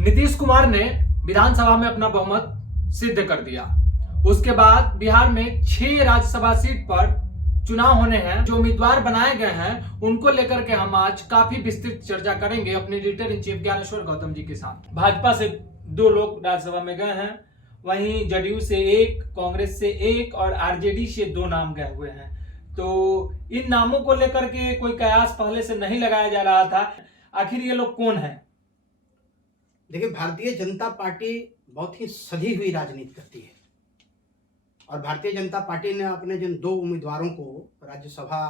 नीतीश कुमार ने विधानसभा में अपना बहुमत सिद्ध कर दिया। उसके बाद बिहार में 6 राज्यसभा सीट पर चुनाव होने हैं। जो उम्मीदवार बनाए गए हैं उनको लेकर के हम आज काफी विस्तृत चर्चा करेंगे अपने editor in chief Gyaneshwar Gautam ji के साथ। भाजपा से 2 लोग राज्यसभा में गए हैं, वहीं जदयू से 1, कांग्रेस से 1 और आरजेडी से 2 नाम गए हुए हैं। तो इन नामों को लेकर के कोई कयास पहले से नहीं लगाया जा रहा था। आखिर ये लोग कौन है? देखिए, भारतीय जनता पार्टी बहुत ही सधी हुई राजनीति करती है और भारतीय जनता पार्टी ने अपने जिन 2 उम्मीदवारों को राज्यसभा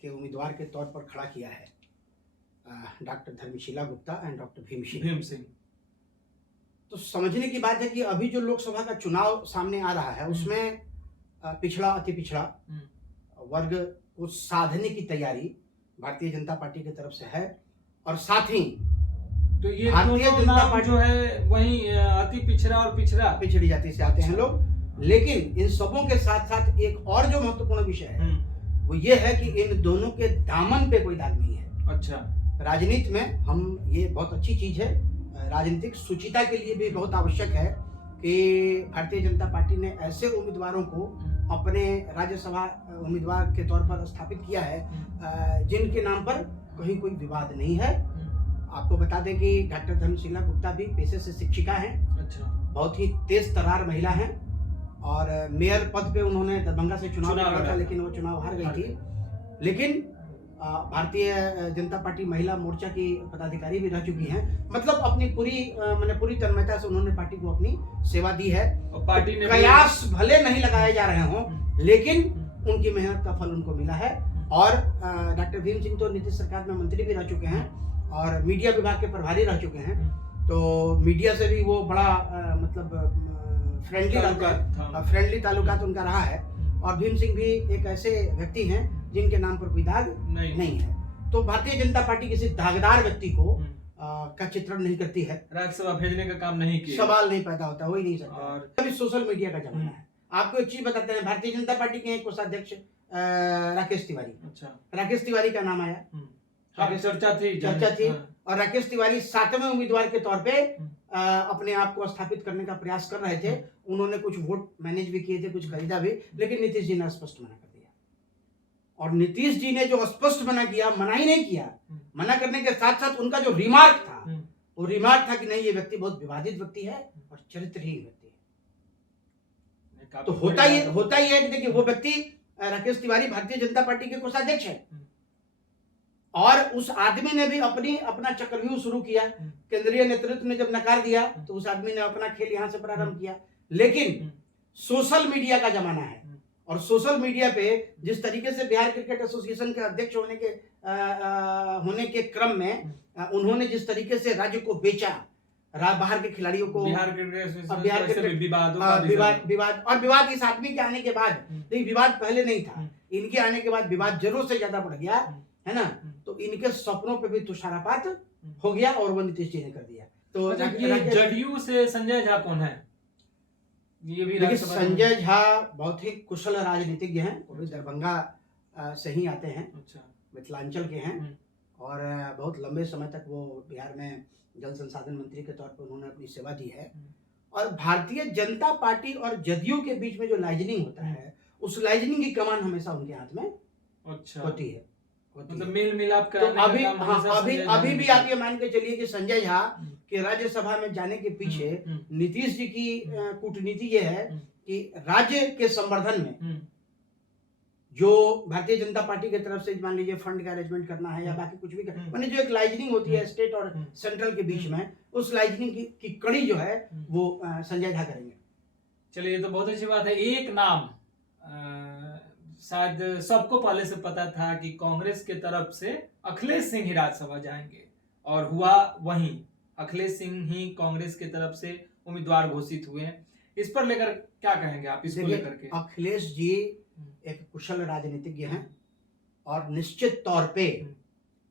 के उम्मीदवार के तौर पर खड़ा किया है, doctor Dharmshila Gupta and doctor Bhim Singh. तो समझने की बात है कि अभी जो लोकसभा का चुनाव सामने आ रहा है उसमें पिछड़ा अति पिछड़ा वर्ग को साधने की तैयारी भारतीय जनता पार्टी की तरफ से है। और साथ ही तो ये भारतीय जनता पार्टी जो है वही अति पिछड़ा और पिछड़ी जाति से आते हैं लोग। लेकिन इन सबों के साथ साथ एक और जो महत्वपूर्ण विषय है वो ये है कि इन दोनों के दामन पे कोई दाग नहीं है। अच्छा, राजनीति में हम ये बहुत अच्छी चीज है, राजनीतिक शुचिता के लिए भी बहुत आवश्यक है कि भारतीय जनता पार्टी ने ऐसे उम्मीदवारों को अपने राज्यसभा उम्मीदवार के तौर पर स्थापित किया है जिनके नाम पर कहीं कोई विवाद नहीं है। आपको बता दें कि डॉक्टर धर्मशीला गुप्ता भी पेशे से शिक्षिका हैं। अच्छा, बहुत ही तेज तर्रार महिला हैं और मेयर पद पे उन्होंने दरभंगा से चुनाव लड़ा था, लेकिन वो चुनाव हार गई थी। लेकिन भारतीय जनता पार्टी महिला मोर्चा की पदाधिकारी भी रह चुकी हैं। मतलब अपनी पूरी तन्मयता से उन्होंने पार्टी को अपनी सेवा दी है। पार्टी ने कयास भले नहीं लगाए जा रहे हों, लेकिन उनकी मेहनत का फल उनको मिला है। और डॉक्टर भीम सिंह तो नीतीश सरकार में मंत्री भी रह चुके हैं और मीडिया विभाग के प्रभारी रह चुके हैं। तो मीडिया से भी वो बड़ा फ्रेंडली ताल्लुकात उनका रहा है। और भीम सिंह भी एक ऐसे व्यक्ति हैं जिनके नाम पर कोई दाग नहीं है। तो भारतीय जनता पार्टी किसी दागदार व्यक्ति को का चित्रण नहीं करती है। राज्यसभा भेजने का काम नहीं किया, सवाल नहीं पैदा होता, हो ही नहीं सकता। और अभी सोशल मीडिया का जमाना है। आपको एक चीज बताते हैं, भारतीय जनता पार्टी के कोषाध्यक्ष राकेश तिवारी। अच्छा, राकेश तिवारी का नाम आया, चर्चा थी। और राकेश तिवारी 7वें उम्मीदवार के तौर पे अपने आप को स्थापित करने का प्रयास कर रहे थे। उन्होंने कुछ वोट मैनेज भी किए थे, कुछ खरीदा भी, लेकिन नीतीश जी ने स्पष्ट मना कर दिया। और नीतीश जी ने जो स्पष्ट मना किया, मना ही नहीं किया, मना करने के साथ साथ उनका जो रिमार्क था वो रिमार्क था कि नहीं, ये व्यक्ति बहुत विवादित व्यक्ति है और चरित्रहीन व्यक्ति है। तो होता ही है कि देखिए, वो व्यक्ति राकेश तिवारी भारतीय जनता पार्टी के कोषाध्यक्ष है और उस आदमी ने भी अपना चक्रव्यूह शुरू किया। केंद्रीय नेतृत्व ने जब नकार दिया तो उस आदमी ने अपना खेल यहां से प्रारंभ किया। लेकिन सोशल मीडिया का जमाना है और सोशल मीडिया पे जिस तरीके से बिहार क्रिकेट एसोसिएशन के अध्यक्ष होने के क्रम में उन्होंने जिस तरीके से राज्य को बेचा, बाहर के खिलाड़ियों को, विवाद इस आदमी के आने के बाद, देखिए विवाद पहले नहीं था, इनके आने के बाद विवाद जरूर से ज्यादा बढ़ गया है ना। तो इनके सपनों पे भी तुषारपात हो गया और वो नीतीश जी ने कर दिया। तो जदयू से संजय झा कौन है? ये भी देखिए, संजय झा बहुत ही कुशल राजनीतिज्ञ हैं। वो भी दरभंगा से ही आते हैं। अच्छा, मिथिलांचल के हैं और बहुत लंबे समय तक वो बिहार में जल संसाधन मंत्री के तौर पर उन्होंने अपनी सेवा दी है। और भारतीय जनता पार्टी और जदयू के बीच में जो लाइजनिंग होता है, उस लाइजनिंग की कमान हमेशा उनके हाथ में होती है। मतलब मेल मिलाप तो अभी भी आप ये मान के चलिए कि संजय झा के राज्यसभा में जाने के पीछे नीतीश जी की कूटनीति ये है कि राज्य के संवर्धन में जो भारतीय जनता पार्टी की तरफ से मान लीजिए फंड का अरेंजमेंट करना है या बाकी कुछ भी माने जो एक लाइजनिंग होती है स्टेट और सेंट्रल के बीच में, उस लाइजनिंग की कड़ी जो है वो संजय झा करेंगे। चलिए, ये तो बहुत अच्छी बात है। एक नाम शायद सबको पहले से पता था कि कांग्रेस के तरफ से अखिलेश सिंह ही राज्यसभा जाएंगे और हुआ वहीं। अखिलेश सिंह ही कांग्रेस के तरफ से उम्मीदवार घोषित हुए हैं। इस पर लेकर क्या कहेंगे आप? इसको लेकर के अखिलेश जी एक कुशल राजनीतिज्ञ हैं और निश्चित तौर पे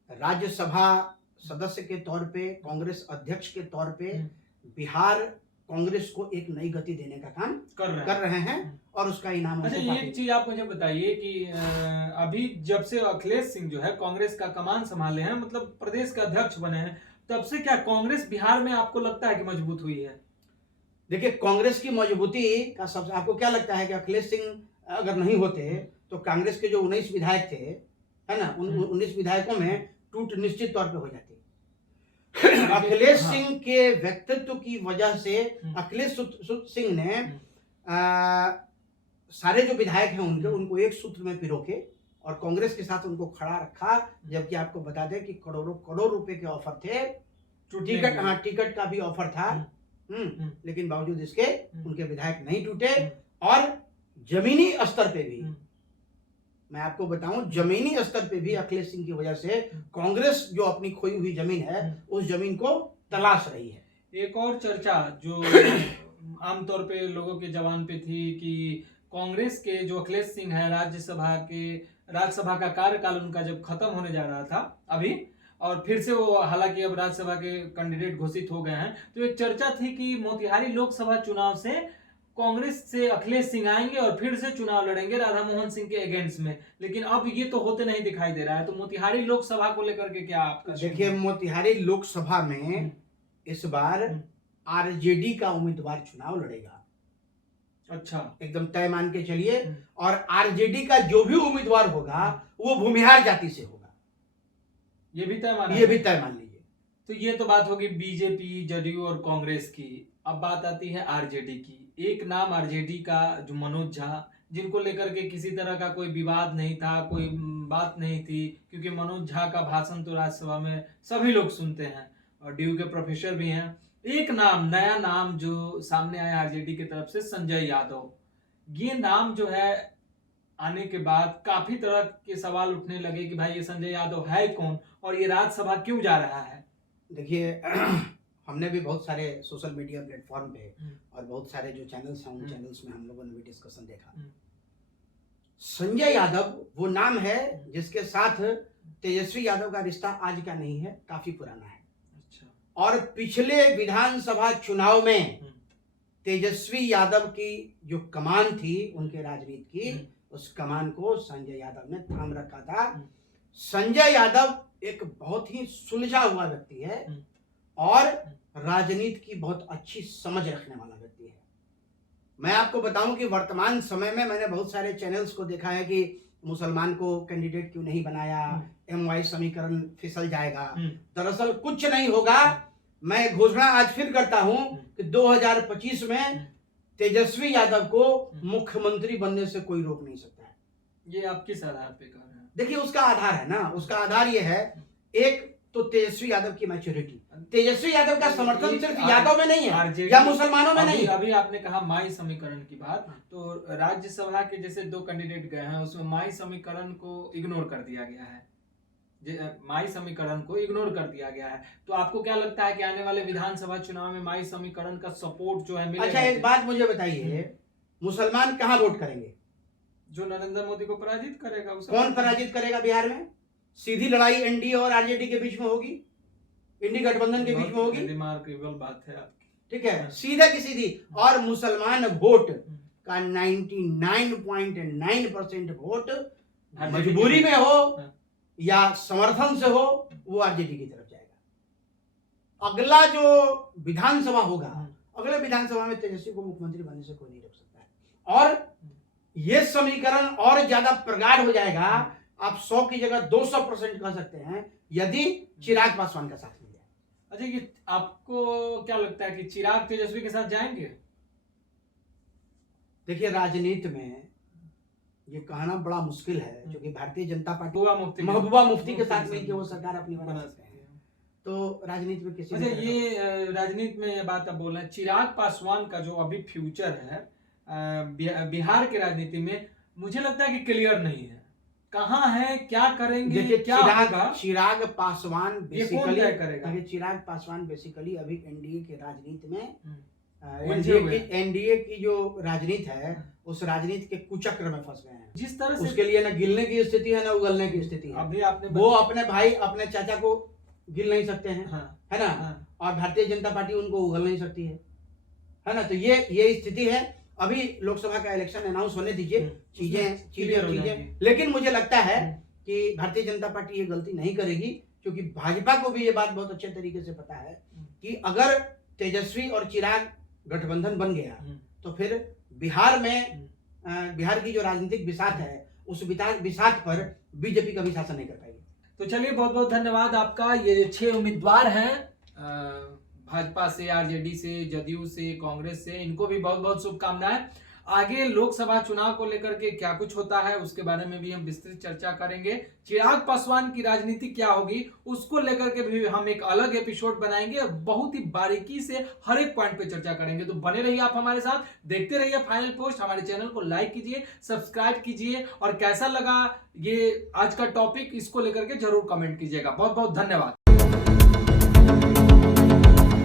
राज्यसभा सदस्य के तौर पे, कांग्रेस अध्यक्ष के तौर पे बिहार कांग्रेस को एक नई गति देने का काम कर रहे हैं और उसका इनाम। अच्छा, ये चीज आप मुझे बताइए कि अभी जब से अखिलेश सिंह जो है कांग्रेस का कमान संभाले हैं, मतलब प्रदेश के अध्यक्ष बने हैं, तब से क्या कांग्रेस बिहार में आपको लगता है कि मजबूत हुई है? देखिए, कांग्रेस की मजबूती का सबसे, आपको क्या लगता है कि अखिलेश सिंह अगर नहीं होते तो कांग्रेस के जो 19 विधायक थे, है ना, उन 19 विधायकों में टूट निश्चित तौर पे हो जाती। अखिलेश सिंह के व्यक्तित्व की वजह से अखिलेश सिंह ने सारे जो विधायक हैं उनको एक सूत्र में पिरो के और कांग्रेस के साथ उनको खड़ा रखा, जबकि आपको बता दें कि करोड़ों रुपए के ऑफर थे, टिकट का भी ऑफर था, लेकिन बावजूद इसके उनके विधायक नहीं टूटे। और जमीनी स्तर पे भी, मैं आपको बताऊं, जमीनी स्तर पे भी अखिलेश सिंह की वजह से कांग्रेस जो अपनी खोई हुई जमीन है उस जमीन को तलाश रही है। एक और चर्चा जो आमतौर पे लोगों के जबान पे थी कि कांग्रेस के जो अखिलेश सिंह है, राज्यसभा का कार्यकाल उनका जब खत्म होने जा रहा था अभी, और फिर से वो हालांकि अब राज्यसभा के कैंडिडेट घोषित हो गए हैं, तो एक चर्चा थी कि मोतिहारी लोकसभा चुनाव से कांग्रेस से अखिलेश सिंह आएंगे और फिर से चुनाव लड़ेंगे राधा मोहन सिंह के अगेंस्ट में, लेकिन अब ये तो होते नहीं दिखाई दे रहा है। तो मोतिहारी लोकसभा को लेकर के क्या आपका? देखिए, मोतिहारी लोकसभा में इस बार आरजेडी का उम्मीदवार चुनाव लड़ेगा। अच्छा, एकदम तय मान के चलिए। और आरजेडी का जो भी उम्मीदवार होगा वो भूमिहार जाति से होगा, ये भी तय मान लीजिए। तो ये तो बात होगी बीजेपी, जदयू और कांग्रेस की। अब बात आती है आरजेडी की। एक नाम आरजेडी का जो मनोज झा, जिनको लेकर के किसी तरह का कोई विवाद नहीं था, कोई बात नहीं थी, क्योंकि मनोज झा का भाषण तो राज्यसभा में सभी लोग सुनते हैं और डीयू के प्रोफेसर भी हैं। एक नाम, नया नाम जो सामने आया आरजेडी की तरफ से, संजय यादव। ये नाम जो है आने के बाद काफी तरह के सवाल उठने लगे कि भाई ये संजय यादव है कौन और ये राज्यसभा क्यों जा रहा है। देखिए, हमने भी बहुत सारे सोशल मीडिया प्लेटफॉर्म पे और बहुत सारे जो चैनल्स हैं उन चैनल्स में हम लोगों ने भी डिस्कशन देखा। संजय यादव वो नाम है जिसके साथ तेजस्वी यादव का रिश्ता आज का नहीं है, काफी पुराना है। अच्छा। और पिछले विधानसभा चुनाव में तेजस्वी यादव की जो कमान थी उनके राजनीति की, उस कमान को संजय यादव ने थाम रखा था। संजय यादव एक बहुत ही सुलझा हुआ व्यक्ति है और राजनीति की बहुत अच्छी समझ रखने वाला व्यक्ति है। मैं आपको बताऊं कि वर्तमान समय में मैंने बहुत सारे चैनल्स को देखा है कि मुसलमान को कैंडिडेट क्यों नहीं बनाया, MY समीकरण फिसल जाएगा। दरअसल कुछ नहीं होगा। मैं घोषणा आज फिर करता हूं कि 2025 में तेजस्वी यादव को मुख्यमंत्री बनने से कोई रोक नहीं सकता है। ये आप किस आधार पे कह रहे हैं? देखिए, उसका आधार है ना, उसका आधार ये है, एक तो तेजस्वी यादव की मैच्योरिटी। तेजस्वी यादव का समर्थन सिर्फ यादव में नहीं है या मुसलमानों में नहीं। अभी आपने कहा माई समीकरण की बात, तो राज्यसभा के जैसे 2 कैंडिडेट गए हैं उसमें माई समीकरण को इग्नोर कर दिया गया है। माई समीकरण को इग्नोर कर दिया गया है। तो आपको क्या लगता है कि आने वाले विधानसभा चुनाव में माई समीकरण का सपोर्ट जो है मिलेगा? अच्छा, एक बात मुझे बताइए, मुसलमान कहाँ वोट करेंगे? जो नरेंद्र मोदी को पराजित करेगा। कौन पराजित करेगा बिहार में? सीधी लड़ाई एनडीए और आरजेडी के बीच में होगी, इंडी गठबंधन के बीच में होगी। रिमार्केबल बात है आपकी, ठीक है, सीधा की सीधी। और मुसलमान वोट का 99.9% वोट मजबूरी में हो या समर्थन से हो, वो आरजेडी की तरफ जाएगा। अगला जो विधानसभा होगा, अगले विधानसभा में तेजस्वी को मुख्यमंत्री बनने से कोई नहीं रोक सकता है। और ये समीकरण और ज्यादा प्रगाढ़ हो जाएगा। आप 100 की जगह 200% कह सकते हैं यदि चिराग पासवान का साथ मिल जाए। अच्छा, ये आपको क्या लगता है कि चिराग तेजस्वी के साथ जाएंगे? देखिए, राजनीति में ये कहना बड़ा मुश्किल है, क्योंकि भारतीय जनता पार्टी महबूबा मुफ्ती के साथ मिलकर वो सरकार अपनी बना सकते हैं। तो राजनीति में किसी, अच्छा, ये राजनीति में ये बात आप बोल रहे हैं, चिराग पासवान का जो अभी फ्यूचर है बिहार के राजनीति में, मुझे लगता है कि क्लियर नहीं है। कहाँ है, क्या करेंगे, क्या होगा? चिराग पासवान बेसिकली करेगा? चिराग पासवान बेसिकली अभी एनडीए के राजनीति में, एनडीए की जो राजनीति है उस राजनीति के कुचक्र में फंस गए हैं। जिस तरह से उसके लिए ना गिलने की स्थिति है ना उगलने की स्थिति है। अभी आपने वो अपने भाई अपने चाचा को गिल नहीं सकते हैं, है ना, और भारतीय जनता पार्टी उनको उगल नहीं सकती है ना। तो ये स्थिति है। अभी लोकसभा का इलेक्शन अनाउंस होने दीजिए, चीजें। लेकिन मुझे लगता है कि भारतीय जनता पार्टी ये गलती नहीं करेगी, क्योंकि भाजपा को भी ये बात बहुत अच्छे तरीके से पता है कि अगर तेजस्वी और चिराग गठबंधन बन गया तो फिर बिहार में बिहार की जो राजनीतिक बिसात है उस बिसात पर बीजेपी कभी शासन नहीं कर पाएगी। तो चलिए, बहुत बहुत धन्यवाद आपका। ये 6 उम्मीदवार हैं भाजपा से, आरजेडी से, जदयू से, कांग्रेस से, इनको भी बहुत बहुत शुभकामनाएं। आगे लोकसभा चुनाव को लेकर के क्या कुछ होता है उसके बारे में भी हम विस्तृत चर्चा करेंगे। चिराग पासवान की राजनीति क्या होगी उसको लेकर के भी हम एक अलग एपिसोड बनाएंगे और बहुत ही बारीकी से हर एक पॉइंट पे चर्चा करेंगे। तो बने रहिए आप हमारे साथ, देखते रहिए फाइनल पोस्ट। हमारे चैनल को लाइक कीजिए, सब्सक्राइब कीजिए और कैसा लगा ये आज का टॉपिक इसको लेकर के जरूर कमेंट कीजिएगा। बहुत बहुत धन्यवाद।